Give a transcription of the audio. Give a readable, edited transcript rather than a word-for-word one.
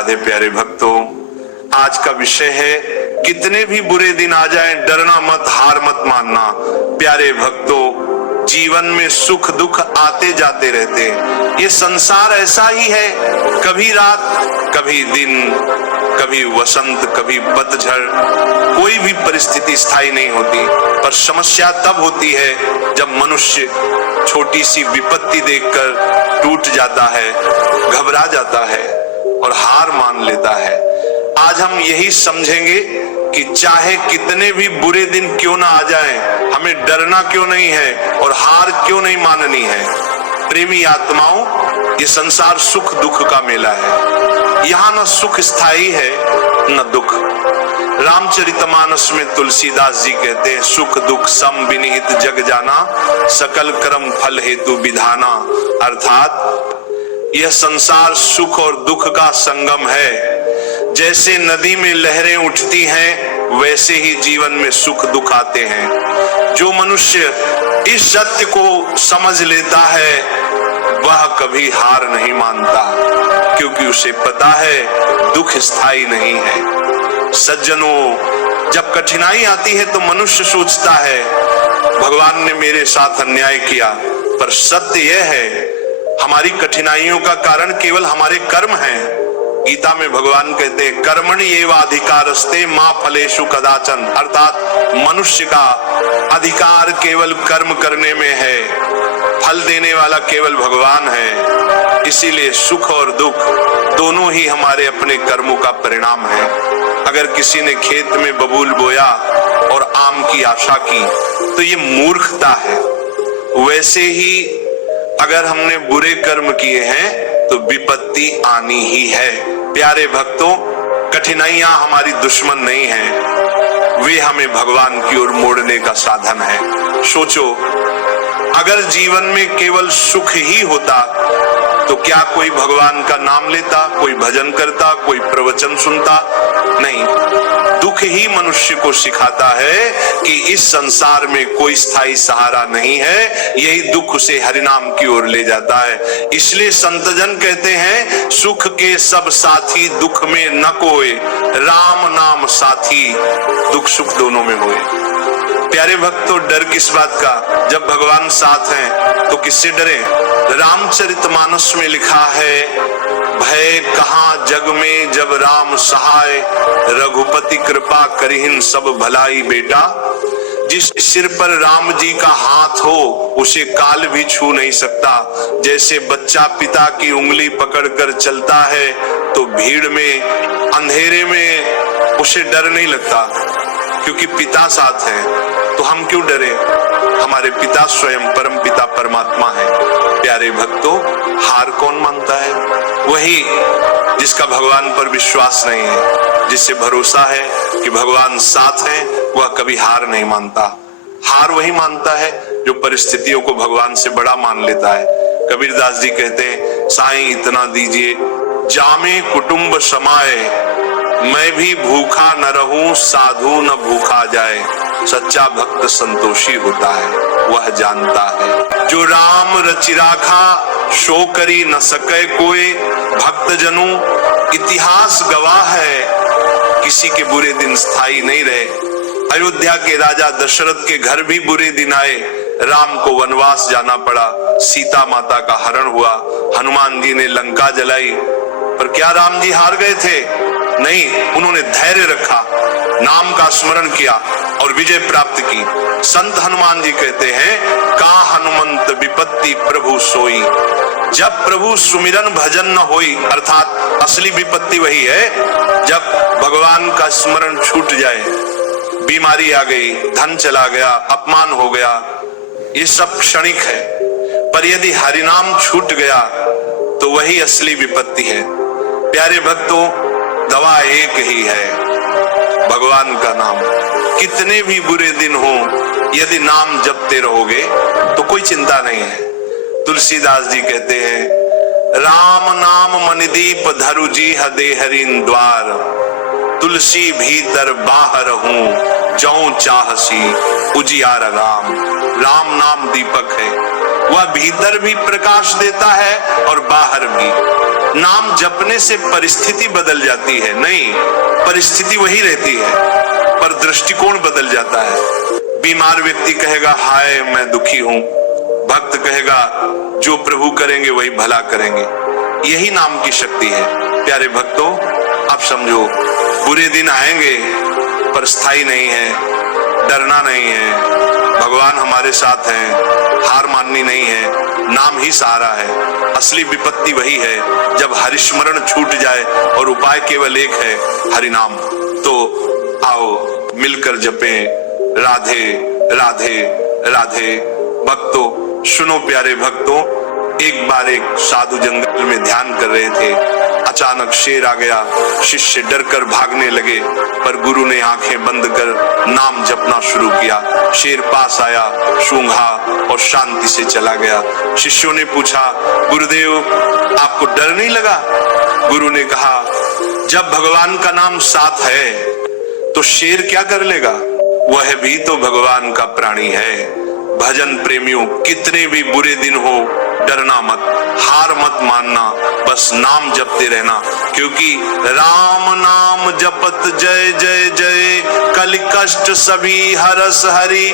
राधे प्यारे भक्तों, आज का विषय है कितने भी बुरे दिन आ जाएं डरना मत, हार मत मानना। प्यारे भक्तों, जीवन में सुख दुख आते जाते रहते, ये संसार ऐसा ही है, कभी रात कभी दिन, कभी वसंत कभी पतझड़, कोई भी परिस्थिति स्थायी नहीं होती। पर समस्या तब होती है जब मनुष्य छोटी सी विपत्ति देखकर टूट जाता है, घबरा जाता है और हार मान लेता है। आज हम यही समझेंगे कि चाहे कितने भी बुरे दिन क्यों ना आ जाएं, हमें डरना क्यों नहीं है और हार क्यों नहीं माननी है। प्रेमी आत्माओं, ये संसार सुख दुख का मेला है, यहाँ न सुख स्थायी है न दुख। रामचरितमानस में तुलसीदास जी कहते हैं, सुख दुख सम विनिहित जग जाना, सकल कर्म फल हेतु विधाना। अर्थात यह संसार सुख और दुख का संगम है। जैसे नदी में लहरें उठती हैं, वैसे ही जीवन में सुख दुख आते हैं। जो मनुष्य इस सत्य को समझ लेता है वह कभी हार नहीं मानता, क्योंकि उसे पता है दुख स्थायी नहीं है। सज्जनों, जब कठिनाई आती है तो मनुष्य सोचता है भगवान ने मेरे साथ अन्याय किया, पर सत्य यह है हमारी कठिनाइयों का कारण केवल हमारे कर्म हैं। गीता में भगवान कहते हैं, कर्मणि एव अधिकारस्ते मां फलेषु कदाचन। अर्थात मनुष्य का अधिकार केवल कर्म करने में है, फल देने वाला केवल भगवान है। इसीलिए सुख और दुख दोनों ही हमारे अपने कर्मों का परिणाम है। अगर किसी ने खेत में बबूल बोया और आम की आशा की तो ये मूर्खता है। वैसे ही अगर हमने बुरे कर्म किए हैं तो विपत्ति आनी ही है। प्यारे भक्तों, कठिनाइयां हमारी दुश्मन नहीं हैं, वे हमें भगवान की ओर मोड़ने का साधन है। सोचो, अगर जीवन में केवल सुख ही होता तो क्या कोई भगवान का नाम लेता, कोई भजन करता, कोई प्रवचन सुनता? नहीं। दुख ही मनुष्य को सिखाता है कि इस संसार में कोई स्थायी सहारा नहीं है, यही दुख उसे हरिनाम की ओर ले जाता है। इसलिए संतजन कहते हैं, सुख के सब साथी दुख में न कोय, राम नाम साथी दुख सुख दोनों में होए। प्यारे भक्तों, डर किस बात का? जब भगवान साथ हैं तो किससे डरे? रामचरितमानस में लिखा है, भय कहाँ जग में जब राम सहाय, रघुपति कृपा करिहिन सब भलाई बेटा। जिस सिर पर राम जी का हाथ हो उसे काल भी छू नहीं सकता। जैसे बच्चा पिता की उंगली पकड़कर चलता है तो भीड़ में अंधेरे में उसे डर नहीं लगता, क्योंकि पिता साथ है। तो हम क्यों डरे? हमारे पिता स्वयं परम पिता परमात्मा है। प्यारे भक्तों, हार कौन मानता है? वही जिसका भगवान पर विश्वास नहीं है, जिससे भरोसा है कि भगवान साथ है, वह कभी हार नहीं मानता। हार वही मानता है जो परिस्थितियों को भगवान से बड़ा मान लेता है। कबीरदास जी कहते हैं, साईं इतना दीजिए जामे कुटुंब समाए, मैं भी भूखा न रहूं साधु न भूखा जाए। सच्चा भक्त संतोषी होता है, वह जानता है। जो राम रचि राखा शो करी न सके कोई, भक्त जनू इतिहास गवाह है, किसी के बुरे दिन स्थायी नहीं रहे। अयोध्या के राजा दशरथ के घर भी बुरे दिन आए, राम को वनवास जाना पड़ा, सीता माता का हरण हुआ, हनुमान जी ने लंका जलाई। पर क्या राम जी हार गए थे? नहीं, उन्होंने धैर्य रखा, नाम का स्मरण किया और विजय प्राप्त की। संत हनुमान जी कहते हैं, का हनुमंत विपत्ति प्रभु सोई। जब प्रभु सुमिरन भजन न होई, अर्थात असली विपत्ति वही है जब भगवान का स्मरण छूट जाए। बीमारी आ गई, धन चला गया, अपमान हो गया, ये सब क्षणिक है। पर यदि हरिनाम छूट गया तो वही असली विपत्ति है। प्यारे भक्तों, दवा एक ही है, भगवान का नाम। कितने भी बुरे दिन हो, यदि नाम जपते रहोगे तो कोई चिंता नहीं है। तुलसीदास जी कहते हैं, राम नाम मणिदीप धरु जी हदे हरिन द्वार, तुलसी भीतर बाहर हूं जौ चाहसी उजियार राम। राम नाम दीपक है, वह भीतर भी प्रकाश देता है और बाहर भी। नाम जपने से परिस्थिति बदल जाती है नहीं, परिस्थिति वही रहती है, पर दृष्टिकोण बदल जाता है। बीमार व्यक्ति कहेगा हाय मैं दुखी हूं, भक्त कहेगा जो प्रभु करेंगे वही भला करेंगे। यही नाम की शक्ति है। प्यारे भक्तों, आप समझो बुरे दिन आएंगे पर स्थायी नहीं है, डरना नहीं है, भगवान हमारे साथ हैं, हार माननी नहीं है, नाम ही सहारा है। असली विपत्ति वही है जब हरिस्मरण छूट जाए और उपाय केवल एक है, हरि नाम। तो आओ मिलकर जपें राधे राधे राधे। भक्तों सुनो, प्यारे भक्तों, एक बार एक साधु जंगल में ध्यान कर रहे थे, अचानक शेर आ गया। शिष्य डरकर भागने लगे, पर गुरु ने आंखें बंद कर नाम जपना शुरू किया। शेर पास आया, सूंघा और शांति से चला गया। शिष्यों ने पूछा, गुरुदेव आपको डर नहीं लगा? गुरु ने कहा, जब भगवान का नाम साथ है तो शेर क्या कर लेगा? वह भी तो भगवान का प्राणी है। भजन प्रेमियों, कितने भी बुरे दिन हो डरना मत, हार मत मानना, बस नाम जपते रहना, क्योंकि राम नाम जपत जय जय जय, कलि कष्ट सभी हरस हरि।